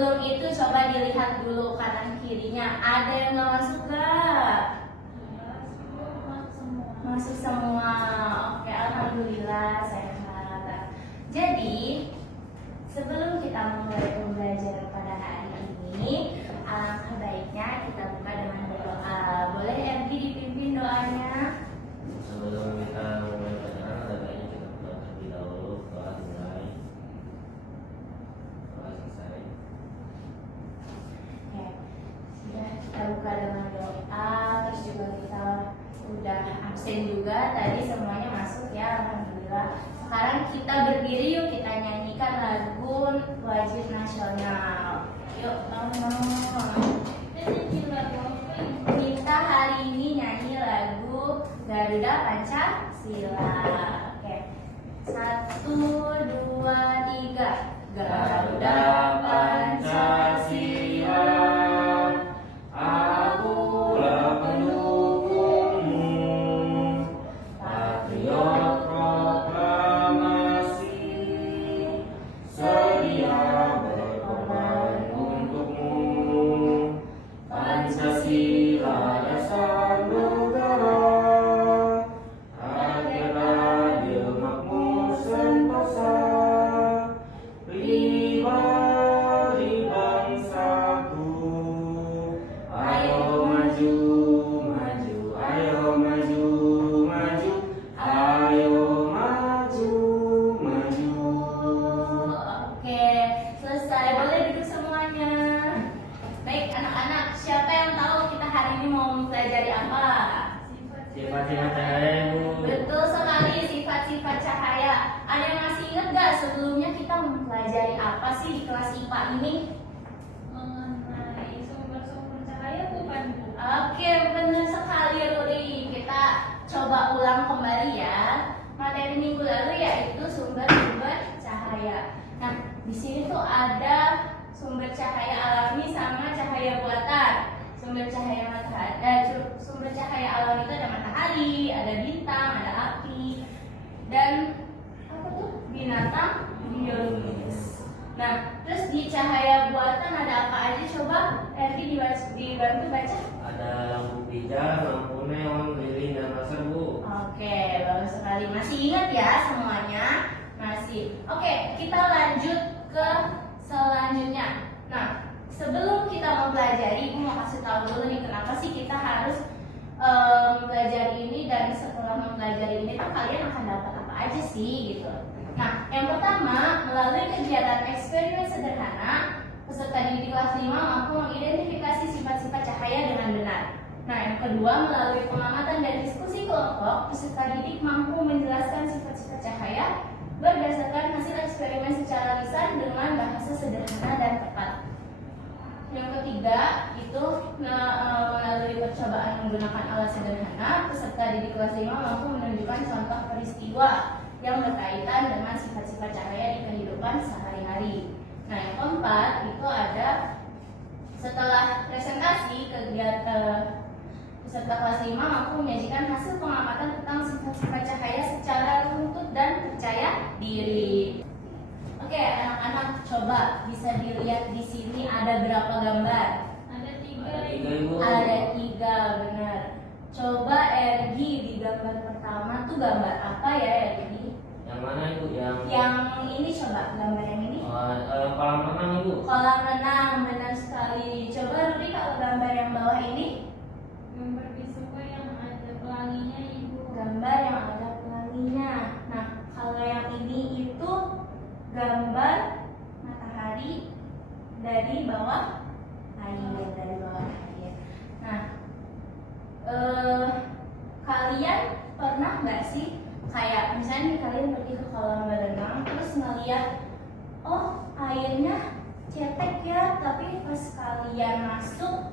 sebelum itu coba dilihat dulu kanan kirinya. Ada yang nggak masuk nggak? Masuk semua. Oke, alhamdulillah sehat. Jadi sebelum kita mulai pembelajaran pada hari ini, alangkah baiknya kita buka dengan berdoa. Boleh Ergi dipimpin doanya? Sebelum kita mulai pelajaran, ada baiknya kita berdoa terlebih dahulu. Doa dimulai. Doa selesai. Oke, sudah kita buka dengan doa. Terus juga kita udah absen juga tadi, semuanya masuk ya, alhamdulillah. Sekarang kita berdiri yuk, kita nyanyikan lagu wajib nasional. Yuk bangun. Kita hari ini nyanyi lagu Garuda Pancasila. Oke, 1, 2, 3. Garuda Pancasila, akulah pendukungmu, patriot proklamasi, sedia berkorban untukmu. Pancasila dasar negara, akhir adil makmur sentosa, pribadi bangsaku. Ayo maju, maju, ayo maju, maju, ayo maju, maju. Oke, selesai. Boleh duduk semuanya. Baik anak-anak, siapa yang tahu kita hari ini mau mempelajari apa? Sifat-sifat cahaya, Bu. Betul sekali, sifat-sifat cahaya. Ada yang masih ingat gak sebelumnya kita mempelajari apa sih di kelas IPA ini? Mengenai sumber-sumber cahaya bukan, Bu? Oke, benar sekali Ruri. Kita coba ulang kembali ya. Materi minggu lalu yaitu sumber-sumber cahaya. Nah, di sini tuh ada sumber cahaya alami sama cahaya buatan. Sumber cahaya sumber cahaya alami itu ada matahari, ada bintang, ada api, dan apa tuh? Binatang biologis. Nah, terus di cahaya buatan ada apa aja? Coba Erdi dibantu baca. Ada lampu pijar, lampu neon, lilin, dan laser, Bu. Oke, bagus sekali. Masih ingat ya semuanya? Masih. Oke, kita lanjut ke selanjutnya. Nah, sebelum kita mempelajari, Ibu mau kasih tahu dulu nih kenapa sih kita harus mempelajari ini, dan setelah mempelajari ini tuh kalian akan dapat apa aja sih gitu. Nah, yang pertama, melalui kegiatan eksperimen sederhana, peserta didik kelas 5 mampu mengidentifikasi sifat-sifat cahaya dengan benar. Nah, yang kedua, melalui pengamatan dan diskusi kelompok, peserta didik mampu menjelaskan sifat-sifat cahaya berdasarkan hasil eksperimen secara lisan dengan bahasa sederhana dan tepat. Yang ketiga, itu melalui percobaan menggunakan alat sederhana, peserta didik kelas 5 mampu menunjukkan contoh peristiwa yang berkaitan dengan sifat-sifat cahaya di kehidupan sehari-hari. Nah, yang keempat itu ada setelah presentasi kegiatan peserta kelas 5 mampu menyajikan hasil pengamatan tentang sifat-sifat cahaya secara runtut dan percaya diri. Oke, anak-anak coba bisa dilihat di sini ada berapa gambar? Ada 3. Ada 3, Ibu. Ada 3, benar. Coba Ergi di gambar pertama tuh gambar apa ya Ergi? Yang mana, Ibu? Yang ini coba gambar yang ini. Kolam renang, Ibu. Kolam renang, benar sekali. Coba Rudi kalau gambar yang bawah ini, Gambar visual yang ada pelanginya, Ibu. gambar yang ada pelanginya. Nah, kalau yang ini itu gambar matahari dari bawah air, dari bawah air. Nah, kalian pernah nggak sih kayak misalnya kalian pergi ke kolam renang terus ngeliat, oh airnya cetek ya, tapi pas kalian masuk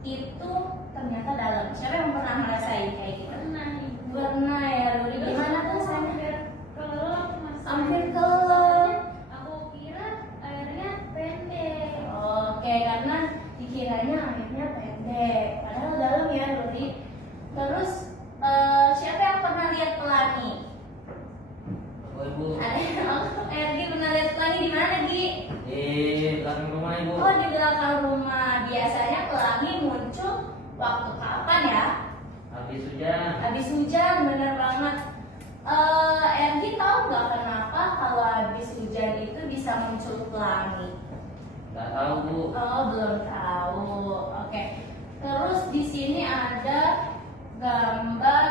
itu ternyata dalam. Siapa yang pernah ngerasain kayak gitu? Pernah, Ibu. Pernah ya, Ruli. Terus Gimana tuh aku rasanya? hampir kelelep, Mas. Hampir kelelep. Aku kira airnya pendek. Oke, karena dikiranya airnya pendek, padahal dalam ya, Ruli. Terus siapa yang pernah lihat pelangi? Aku, Ibu. Ada yang Ergi pernah lihat pelangi di mana, Gi? Di belakang rumah, Ibu. kebakaran rumah. Biasanya pelangi muncul waktu kapan ya? Habis hujan. Habis hujan, bener banget. Ergi tahu nggak kenapa kalau habis hujan itu bisa muncul pelangi? Nggak tahu Bu. Oh, belum tahu. Oke. Terus di sini ada gambar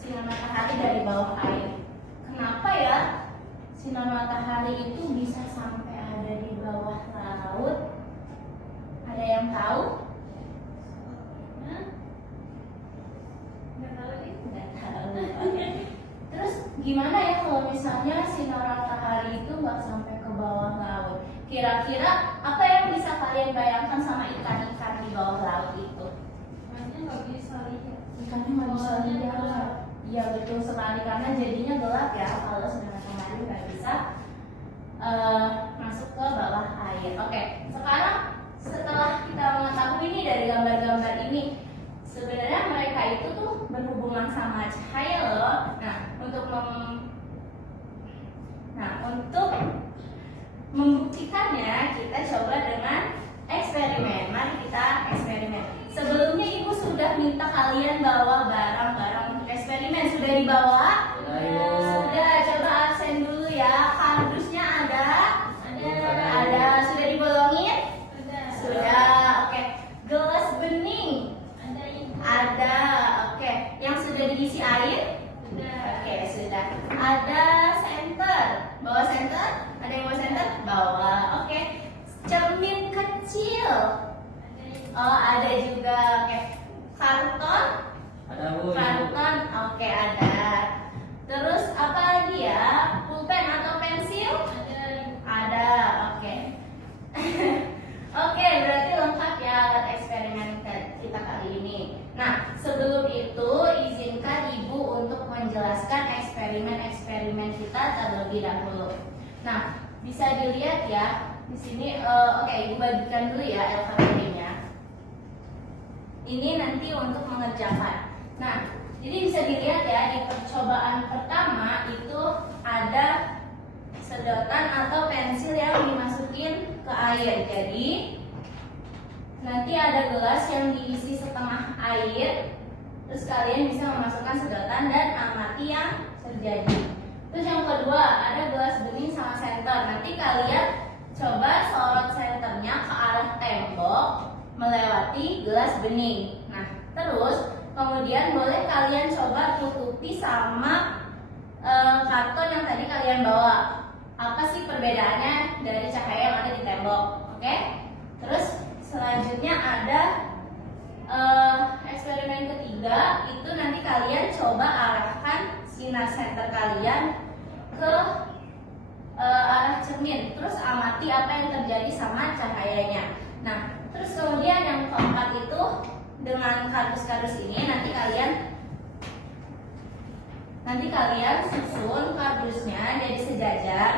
sinar matahari dari bawah air. Kenapa ya sinar matahari itu bisa sampai ada di bawah laut? Ada yang tahu? Hah? Nggak tahu nih. Nggak tahu. Oke. Terus gimana ya kalau misalnya sinar matahari itu nggak sampai ke bawah laut? Kira-kira apa yang bisa kalian bayangkan sama ikan-ikan di bawah laut itu? Makanya nggak bisa lihat. Ikannya nggak bisa Warnanya lihat. gelap. Iya betul sekali karena jadinya gelap ya kalau sinar matahari nggak bisa masuk ke bawah air. Oke, sekarang setelah kita mengetahui ini dari gambar-gambar ini, sebenarnya mereka itu tuh berhubungan sama cahaya loh. Untuk membuktikannya kita coba dengan eksperimen. Mari kita eksperimen. Sebelumnya ibu sudah minta kalian bawa barang-barang untuk eksperimen. Sudah dibawa? Sudah. Sudah. Coba absen dulu ya. Kardusnya ada? Ada. Sudah dibolongin? Sudah. Oke. Gelas bening? Ada ini. Ada. Oke. Yang sudah diisi air? Oke, sudah. Ada senter. Bawa senter? Ada yang bawa senter? Bawa. Oke. Cermin kecil. Ada ini. Oh, ada juga. Oke. Karton? Ada Bu. Karton. Oke, ada. Terus apa lagi ya? Pulpen atau pensil? Ada ini. Ada. Oke. Oke, berarti lengkap ya alat eksperimen kita kali ini. Nah, sebelum itu izinkan Ibu untuk menjelaskan eksperimen-eksperimen kita terlebih dahulu. Nah, bisa dilihat ya di sini. Oke, Ibu bagikan dulu ya LKPD-nya. Ini nanti untuk mengerjakan. Nah, jadi bisa dilihat ya di percobaan pertama itu ada sedotan atau pensil yang dimasukin ke air. Jadi nanti ada gelas yang diisi setengah air. Terus kalian bisa memasukkan sedotan dan amati yang terjadi. Terus yang kedua ada gelas bening sama senter. Nanti kalian coba sorot senternya ke arah tembok melewati gelas bening. Nah, terus kemudian boleh kalian coba tutupi sama karton yang tadi kalian bawa. Apa sih perbedaannya dari cahaya yang ada di tembok? Oke? Terus selanjutnya ada eksperimen ketiga, itu nanti kalian coba arahkan sinar senter kalian ke arah cermin. Terus amati apa yang terjadi sama cahayanya. Nah, terus kemudian yang keempat itu dengan kardus-kardus ini nanti kalian susun kardusnya jadi sejajar.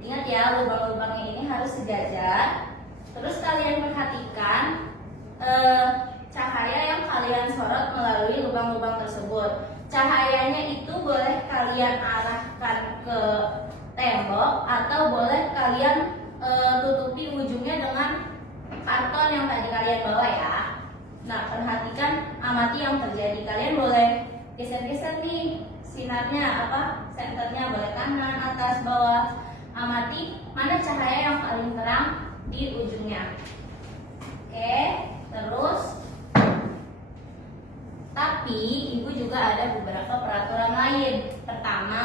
Ingat ya, lubang-lubangnya ini harus sejajar. Terus kalian perhatikan cahaya yang kalian sorot melalui lubang-lubang tersebut. Cahayanya itu boleh kalian arahkan ke tembok atau boleh kalian tutupi ujungnya dengan karton yang tadi kalian bawa ya. Nah, perhatikan, amati yang terjadi. Kalian boleh geser-geser nih sinarnya, senternya boleh kanan, atas, bawah. Amati mana cahaya yang paling terang di ujungnya. Oke, terus tapi ibu juga ada beberapa peraturan lain. Pertama,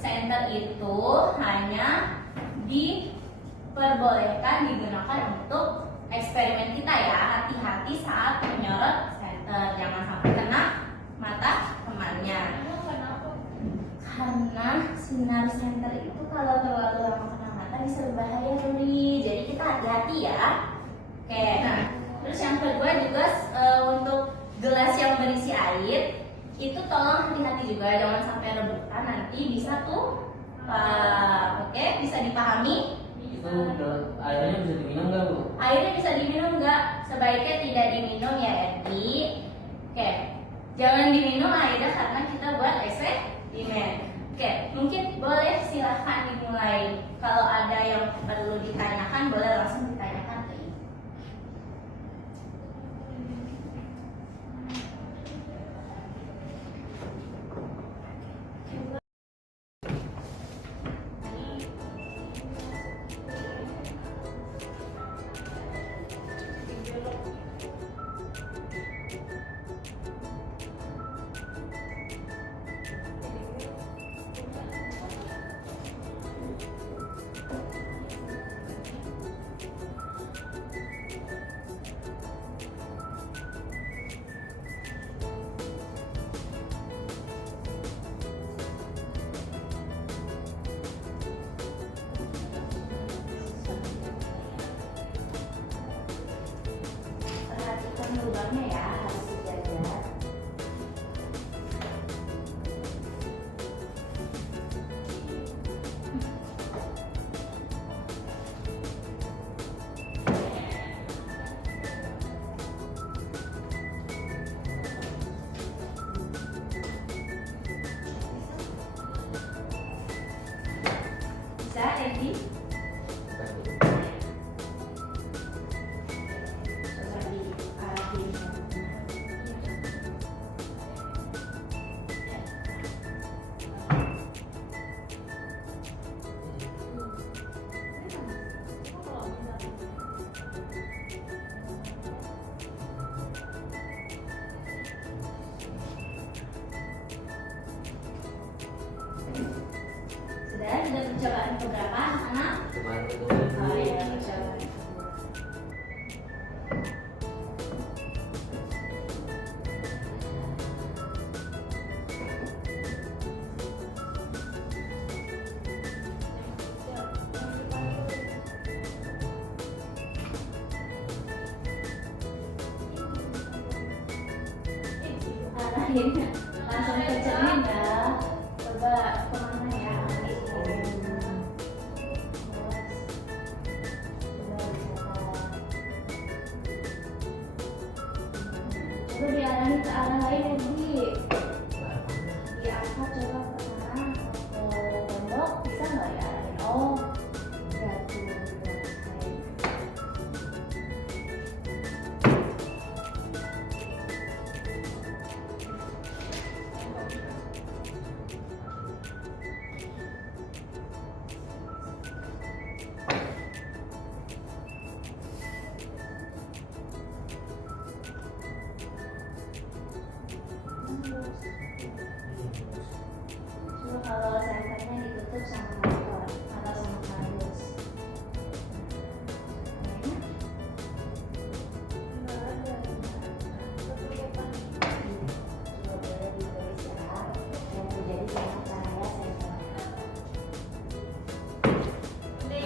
senter itu hanya diperbolehkan digunakan untuk eksperimen kita ya. Hati-hati saat menyorot senter, jangan sampai kena mata temannya. Emang kenapa? Karena sinar senter itu kalau terlalu lama kena mata bisa berbahaya, Ruli. Jadi kita hati-hati ya. Oke, nah terus yang kedua juga untuk gelas yang berisi air itu tolong hati-hati juga, jangan sampai rebutan, nanti bisa tuh oke, bisa dipahami? Itu airnya bisa diminum nggak Bu? Airnya bisa diminum nggak? Sebaiknya tidak diminum ya, Edi. Oke, jangan diminum airnya karena kita buat eksperimen. Oke, mungkin boleh silahkan dimulai. Kalau ada yang perlu ditanyakan, boleh langsung ditanyakan ke Ibu. kartonnya ya, harus dijaga. Bisa, Edi? Coba diarahin. Sudah percobaan keberapa anak-anak? Cuman itu Oh ya, percobaan kedua. Arahin, langsung ke cermin ya. Coba kemana ya? Coba diarahin ke arah lain ya, Bi. Diangkat coba ke sana, ke tembok, bisa nggak diarahin? Oh, ya tuh, dirasain. Coba kalau senternya ditutup sama motor atau sama kardus. Coba boleh ditulis ya. Yang terjadi dengan cahaya senter. Oke,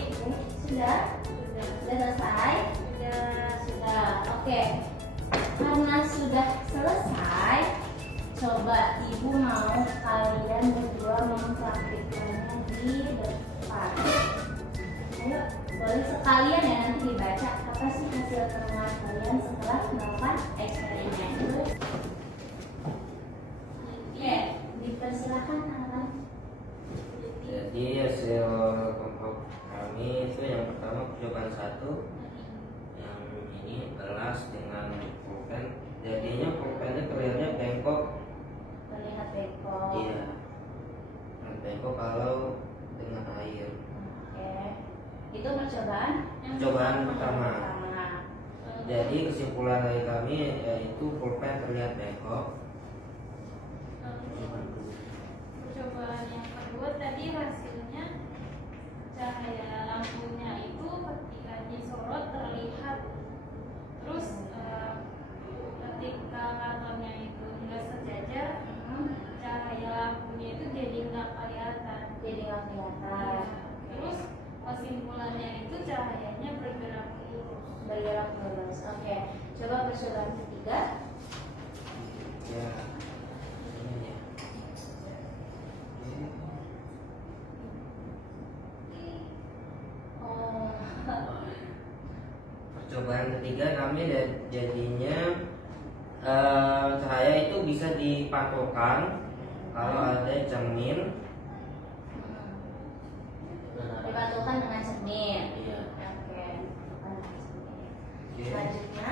sudah? Sudah selesai? Sudah. Oke. Karena sudah selesai, coba ibu mau kalian berdua mempraktikkannya di depan. Ayo, boleh sekalian ya nanti dibaca apa sih hasil penemuan kalian setelah melakukan eksperimen. Oke, dipersilakan anak-anak. Jadi hasil kelompok kami itu yang pertama percobaan 1, yang ini gelas dengan pulpen. Jadinya pulpennya terlihatnya bengkok. Terlihat bengkok. Iya. Dan bengkok kalau dengan air. Oke, itu percobaan Percobaan pertama. pertama. Jadi kesimpulan dari kami yaitu pulpen terlihat bengkok. Percobaan yang kedua tadi hasilnya cahaya lampunya itu ketika disorot terlihat, terus ketika kartonnya itu nggak sejajar, cahaya lampunya itu jadi nggak kelihatan. Jadi nggak kelihatan. Terus kesimpulannya itu cahayanya bergerak lurus. Bergerak lurus. Oke, coba percobaan ketiga. Ya. Ini ya. Oh, Percobaan ketiga kami jadinya cahaya itu bisa dipantulkan kalau ada cermin. dipantulkan dengan cermin. Iya. Oke, dipantulkan dengan cermin. Oke. Selanjutnya,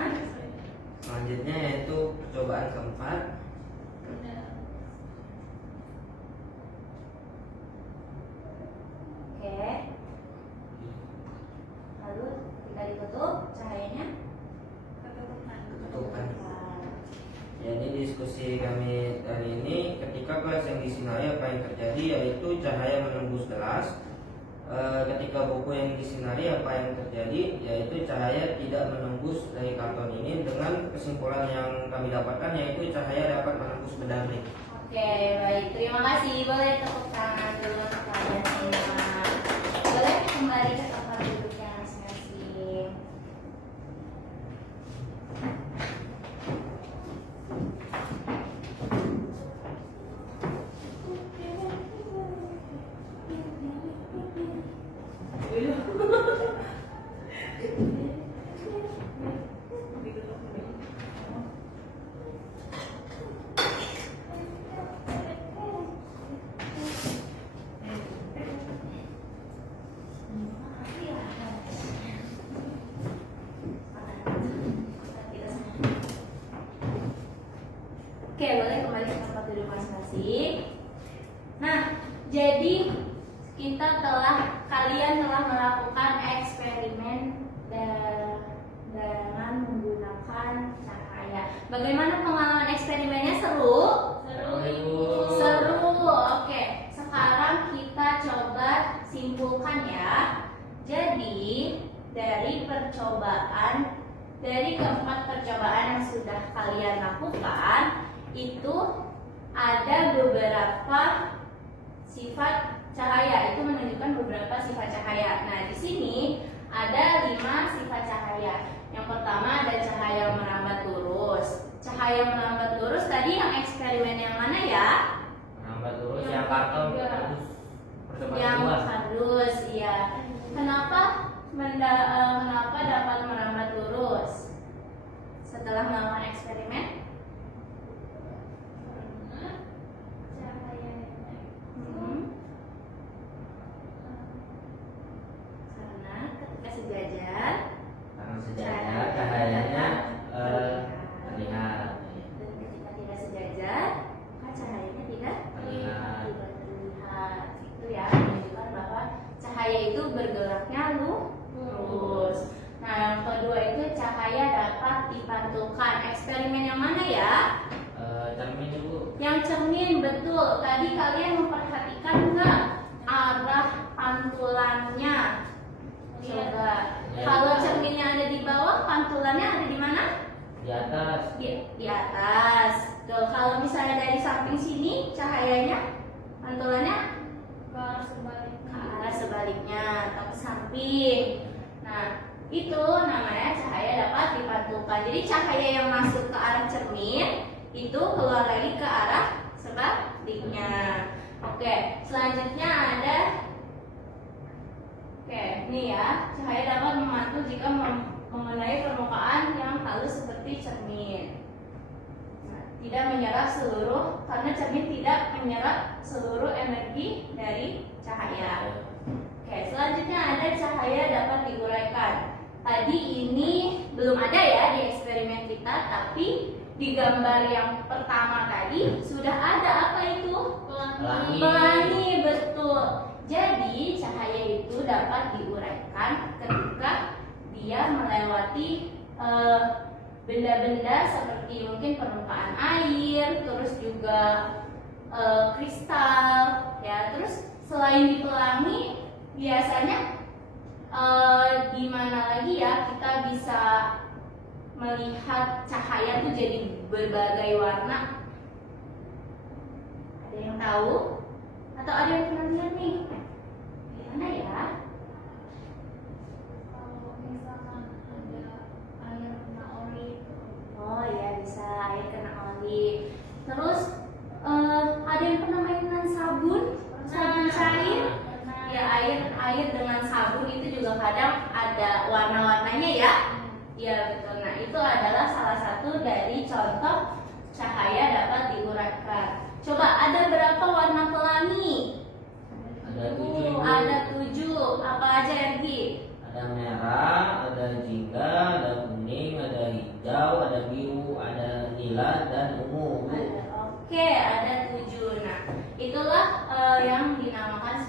Selanjutnya yaitu percobaan keempat. oke. Lalu ketika ditutup cahayanya Ketutupan. Jadi diskusi kami hari ini, ketika gelas yang disinari apa yang terjadi, yaitu cahaya menembus gelas. Ketika buku yang disinari apa yang terjadi, yaitu cahaya tidak menembus dari karton ini, dengan kesimpulan yang kami dapatkan yaitu cahaya dapat menembus benda-benda. Oke, baik. Terima kasih. Boleh tepuk tangan dulu untuk kalian semua. Boleh kembali ke tempat duduknya masing-masing. Oke, boleh kembali ke tempat duduk masing-masing. Nah, jadi kalian telah melakukan eksperimen dengan menggunakan cahaya. Bagaimana pengalaman eksperimennya? Seru? Seru. Oke, sekarang kita coba simpulkan ya. Jadi dari keempat percobaan yang sudah kalian lakukan itu ada beberapa sifat cahaya, itu menunjukkan beberapa sifat cahaya. Nah, di sini ada 5 sifat cahaya. Yang pertama ada cahaya merambat lurus. Cahaya merambat lurus tadi yang eksperimen yang mana ya? Merambat lurus yang karton Yang kardus, iya. Kenapa dapat merambat lurus? Setelah melakukan eksperimen? Karena ketika sejajar cahayanya terlihat. dan ketika tidak sejajar, maka cahayanya tidak Terlihat. Itu ya, menunjukkan bahwa cahaya itu bergeraknya lurus. Nah, yang kedua itu cahaya dapat dipantulkan. Eksperimen yang mana ya? Cermin Ibu. Yang cermin, betul. Tadi kalian memperhatikan nggak arah pantulannya? Coba. Ya. Kalau cerminnya ada di bawah, pantulannya ada di mana? Di atas. Di atas. Tuh, kalau misalnya dari samping sini, cahayanya pantulannya ke arah sebaliknya. ke arah sebaliknya atau ke samping. Nah, itu namanya cahaya dapat dipantulkan. Jadi cahaya yang masuk ke arah cermin itu keluar lagi ke arah sebaliknya. Oke, selanjutnya ada ini ya, cahaya dapat memantul jika mengenai permukaan yang halus seperti cermin. Nah, tidak menyerap karena cermin tidak menyerap seluruh energi dari cahaya. Oke, selanjutnya ada cahaya dapat diuraikan. Tadi ini belum ada ya di eksperimen kita, tapi di gambar yang pertama tadi sudah ada. Apa itu? Pelangi, betul. Jadi cahaya itu dapat diuraikan ketika dia melewati benda-benda seperti mungkin permukaan air, terus juga kristal, ya. Terus selain di pelangi, biasanya di mana lagi ya kita bisa melihat cahaya tuh jadi berbagai warna? Ada yang tahu? Atau ada yang pernah lihat nih? Di mana ya? Kalau misalkan ada air kena oli. Oh ya, bisa air kena oli. Terus ada yang pernah mainan sabun cair? Ya, air dengan sabun itu juga kadang ada warna-warnanya ya. Iya betul. Nah, itu adalah salah satu dari contoh cahaya dapat diuraikan. Coba, ada berapa warna pelangi? Ada 7 Ibu. Ada 7. Apa aja Ergi? Ada merah, ada jingga, ada kuning, ada hijau, ada biru, ada nila dan ungu. Oke, ada 7. Nah, itulah yang dinamakan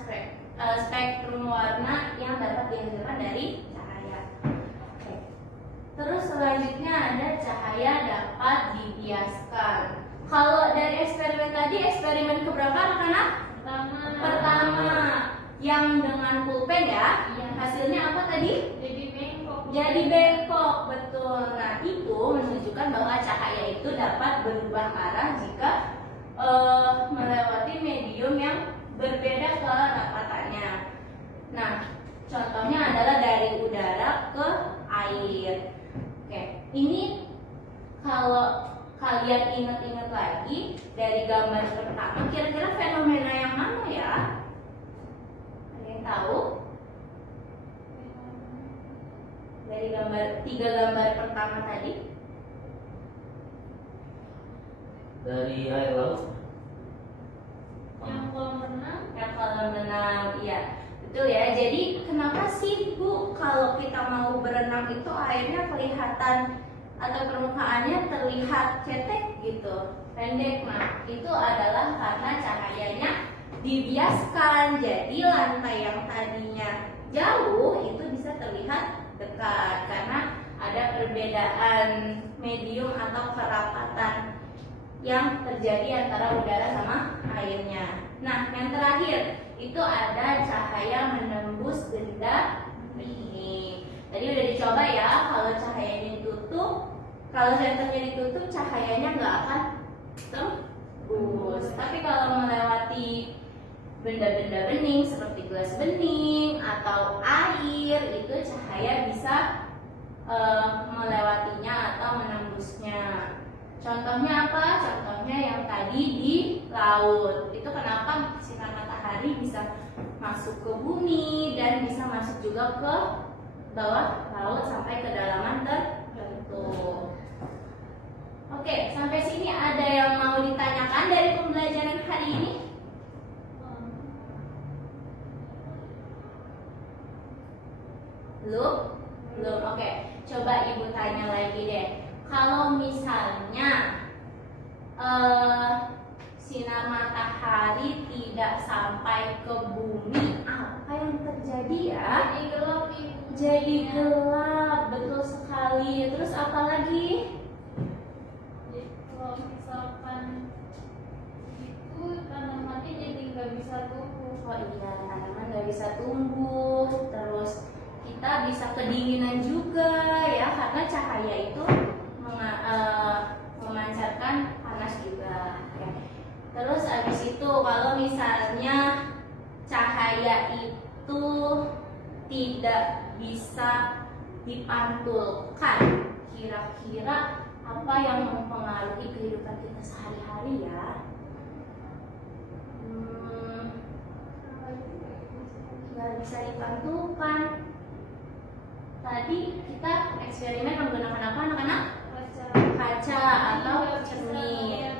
spektrum warna yang dapat dihasilkan dari cahaya. Oke. Terus selanjutnya ada cahaya dapat dibiaskan. Kalau dari eksperimen tadi, eksperimen keberapa anak-anak? Pertama. Yang dengan pulpen ya. Iya. Hasilnya apa tadi? Jadi bengkok. Jadi bengkok, betul. Nah, itu menunjukkan bahwa cahaya itu dapat berubah arah jika melewati medium yang berbeda kerapatannya. Nah, contohnya adalah dari udara ke air. Oke, ini kalau kalian ingat-ingat lagi dari gambar pertama, kira-kira fenomena yang mana ya? Ada yang tahu? Dari 3 gambar pertama tadi? Dari air laut. Yang kolam renang. Yang kolam renang, iya. Betul ya. Jadi kenapa sih Bu kalau kita mau berenang itu airnya kelihatan atau permukaannya terlihat cetek gitu? pendek. Nah, itu adalah karena cahayanya dibiaskan. Jadi lantai yang tadinya jauh itu bisa terlihat dekat karena ada perbedaan medium atau kerapatan yang terjadi antara udara sama airnya. Nah, yang terakhir itu ada cahaya menembus benda bening. Tadi udah dicoba ya, kalau cahayanya ditutup, kalau senternya ditutup, cahayanya nggak akan tembus. Tapi kalau melewati benda-benda bening seperti gelas bening atau air, itu cahaya bisa melewatinya atau menembusnya. Contohnya apa? Contohnya yang tadi di laut. Itu kenapa sinar matahari bisa masuk ke bumi dan bisa masuk juga ke bawah laut sampai kedalaman tertentu. Oke, sampai sini ada yang mau ditanyakan dari pembelajaran hari ini? Belum? Belum, oke. Coba ibu tanya lagi deh. Kalau misalnya sinar matahari tidak sampai ke bumi, apa yang terjadi ya? Jadi gelap ibu. Jadi gelap, betul sekali. Terus apa lagi? Jadi kalau misalkan itu tanamannya jadi nggak bisa tumbuh. Oh iya, tanaman nggak bisa tumbuh. Terus kita bisa kedinginan juga ya, karena cahaya itu memancarkan panas juga ya. Terus habis itu kalau misalnya cahaya itu tidak bisa dipantulkan, kira-kira apa yang mempengaruhi kehidupan kita sehari-hari ya? Nggak bisa dipantulkan. Tadi kita eksperimen menggunakan apa anak-anak? Kaca atau cermin.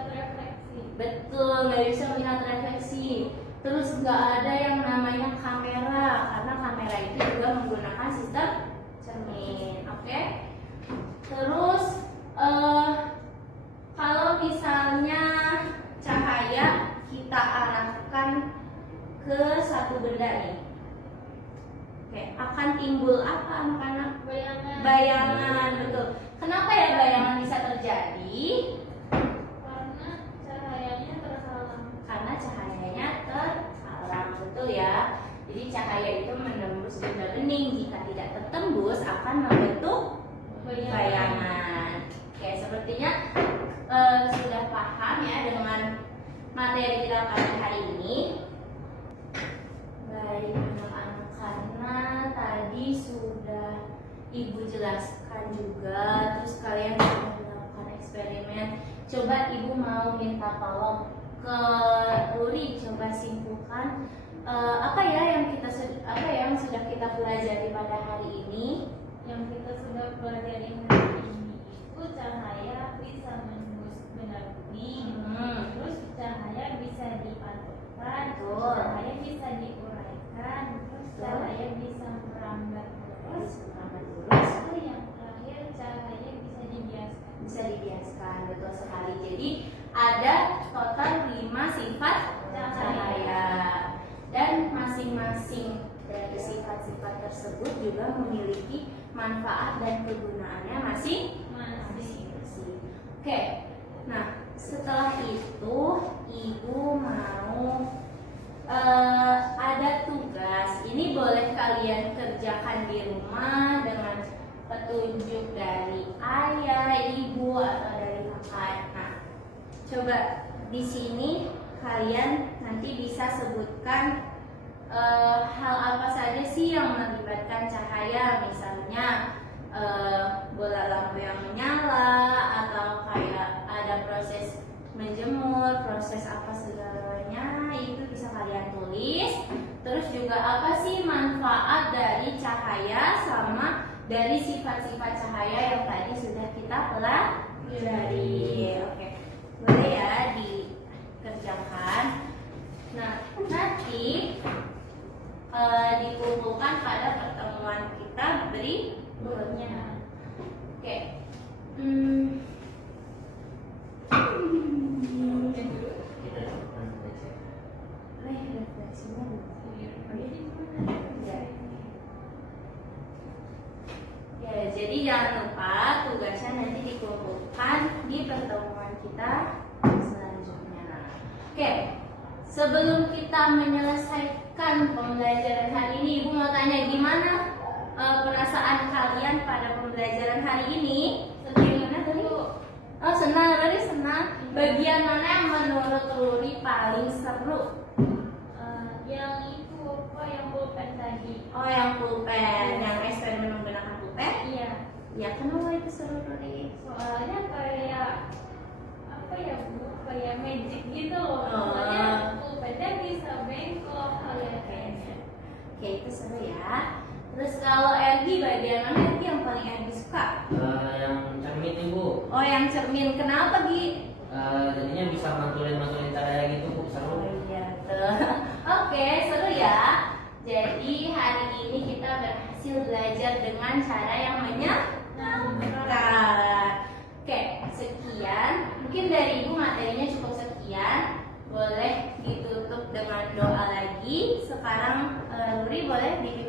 Betul, nggak bisa melihat refleksi. Terus nggak ada yang namanya kamera, karena kamera itu juga menggunakan sistem cermin. Oke. Terus kalau misalnya cahaya kita arahkan ke satu benda nih, oke, akan timbul apa anak-anak? Bayangan. Bayangan, betul. Kenapa ya bayangan bisa terjadi? Karena cahayanya terhalang. Karena cahayanya terhalang, betul ya. Jadi cahaya itu menembus benda bening, jika tidak tertembus akan membentuk bayangan. Oke, sepertinya sudah paham ya dengan materi kita pada hari ini. Baik anak-anak, karena tadi sudah ibu jelaskan juga, terus kalian sudah melakukan eksperimen. Coba ibu mau minta tolong ke Uri, coba simpulkan apa ya yang sudah kita pelajari pada hari ini. Yang kita sudah pelajari hari ini itu cahaya bisa menembus benda bening, terus cahaya bisa dipantulkan, Betul. cahaya bisa diuraikan, terus Betul. cahaya bisa merambat terus, Terus yang terakhir cahaya bisa dibiaskan. bisa dibiaskan, betul sekali. Jadi ada total 5 sifat cahaya dan masing-masing dari sifat-sifat tersebut juga memiliki manfaat dan kegunaannya masing-masing. Oke, nah setelah itu ibu mau ada tugas. Ini boleh kalian kerjakan di rumah dengan petunjuk dari ayah, ibu, atau dari kakak. Nah, coba di sini kalian nanti bisa sebutkan hal apa saja sih yang mengakibatkan cahaya, misalnya bola lampu yang menyala, atau kayak ada proses menjemur, proses apa segalanya, itu bisa kalian tulis. Terus juga apa sih manfaat dari cahaya sama dari sifat-sifat cahaya yang tadi sudah kita pelajari. Oke, boleh ya dikerjakan. Nah, nanti dikumpulkan pada pertemuan kita berikutnya. Oke. jangan lupa tugasnya nanti dikumpulkan di pertemuan kita selanjutnya. Oke, sebelum kita menyelesaikan pembelajaran hari ini, Ibu mau tanya gimana perasaan kalian pada pembelajaran hari ini? Bagaimana tadi? Oh, senang, tadi senang. Bagian mana yang menurut Ruri paling seru? Yang itu apa yang pulpen tadi? Oh, yang pulpen, yang eksperimen menggunakan pulpen? Iya. Ya, kenapa itu seru, Ruri? Soalnya kayak apa ya Bu? Kayak magic gitu loh. Oh. Soalnya pulpennya bisa bengkok kayaknya. Oke, itu seru ya. Terus kalau Ergi, bagian mana Ergi yang paling Ergi suka? Yang cermin nih Bu. Oh, yang cermin. Kenapa, Gi? Jadinya bisa mantulin cahaya gitu Bu, Oh seru. iya, tuh. Oke, seru ya. Jadi hari ini kita berhasil belajar dengan cara yang menyenangkan. Oke, sekian. Mungkin dari Ibu materinya cukup sekian. Boleh ditutup dengan doa lagi. Sekarang Ruri boleh dipimpin